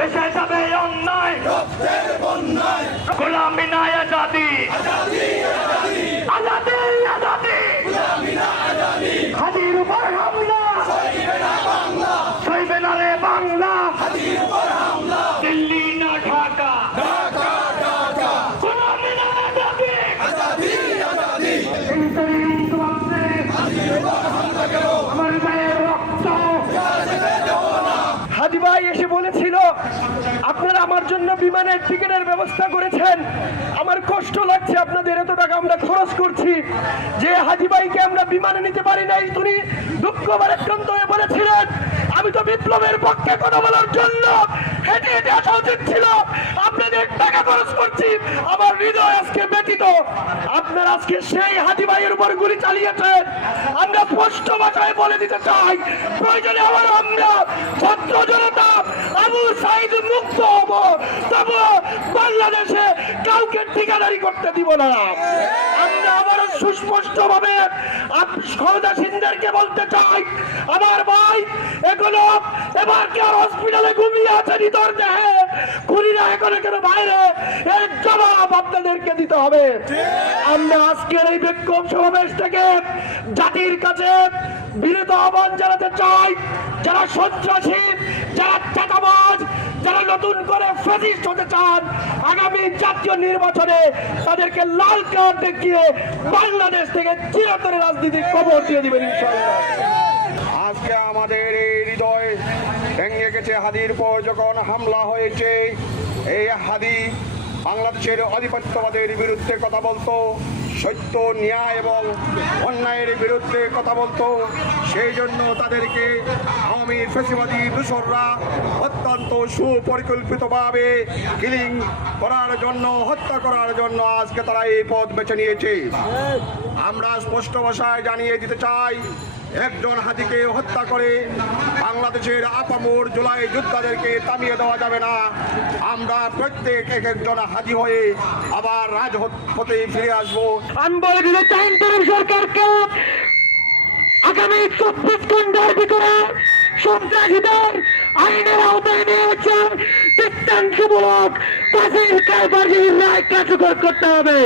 ভেসে যাবে অন্যায়, গোলামি না আজাদি, আজাদি আজাদি, হাদির উপর হামলা, সইবে না রে বাংলা, দিল্লি না ঢাকা, গোলামি না আজাদি, আমার গায়ের রক্ত। হাদি ভাই এসে বলেছিল আপনারা আমার জন্য বিমানের টিকিটের ব্যবস্থা করেছেন, আমার কষ্ট লাগছে, আপনাদের এত টাকা আমরা খরচ করছি, যে হাদি ভাইকে আমরা বিমানে নিতে পারি নাই তিনি দুঃখ ভারাক্রান্ত হয়ে বলেছিলেন আমি তো বিপ্লবের পক্ষে কথা বলার জন্য হেঁটে হেঁটে আসা উচিত ছিল, আপনাদের টাকা খরচ করছি, আমার হৃদয় আজকে ব্যথিত। আপনারা আজকে সেই হাদি ভাইয়ের উপর গুলি চালিয়েছেন, আমরা স্পষ্ট ভাষায় বলে দিতে চাই প্রয়োজনে আবার আমরা ছাত্র জনতা আবু সাইদ মুক্ত হব, তবু বাংলাদেশে কাউকে ঠিকাদারি করতে দিব না। আমরা আবারও সুস্পষ্ট ভাবে ক্ষমতাসীনদেরকে বলতে চাই আমার ভাই এখনো এবার কি আর হসপিটালে ঘুমিয়ে আছে নিতর দেহে, খুনিরা এখনো কেন বাইরে, এর জবাব আপনাদেরকে দিতে হবে। আমরা আজকের এই বিক্ষোভ সমাবেশ থেকে জাতির কাছে বিনীত আহ্বান জানাতে চাই, যারা সন্ত্রাসী, যারা চাঁদাবাজ, যারা নতুন করে ফ্যাসিস্ট হতে চান, আগামী জাতীয় নির্বাচনে তাদেরকে লাল কার্ড দেখিয়ে বাংলাদেশ থেকে চিরতরে রাজনীতির কবর দিয়ে দিবেন ইনশাআল্লাহ। আজকে আমাদের এই হৃদয় ভেঙে গেছে হাদির পর যখন হামলা হয়েছে। এই হাদি বাংলাদেশের আধিপত্যবাদের বিরুদ্ধে কথা বলতো, সত্য, ন্যায় এবং অন্যায়ের বিরুদ্ধে কথা বলতো, সেই জন্য তাদেরকে আওয়ামী ফ্যাসিবাদী দূষররা অত্যন্ত সুপরিকল্পিতভাবে কিলিং করার জন্য, হত্যা করার জন্য আজকে তারা এই পথ বেছে নিয়েছে। আমরা স্পষ্ট ভাষায় জানিয়ে দিতে চাই, একজন হাদিকে হত্যা করে বাংলাদেশের আপামর জুলাই যোদ্ধাদেরকে থামিয়ে দেওয়া যাবে না। আমরা প্রত্যেক এক একজন হাদি হয়ে আবার রাজপথে ফিরে আসবো। আমি বলে দিতে চাই সরকারকে আগামী 24 ঘন্টার ভিতরে সন্ত্রাসীদের আইনের আওতায় নিয়ে হচ্ছে দৃষ্টান্তমূলক ফাঁসির রায় কার্যকর করতে হবে।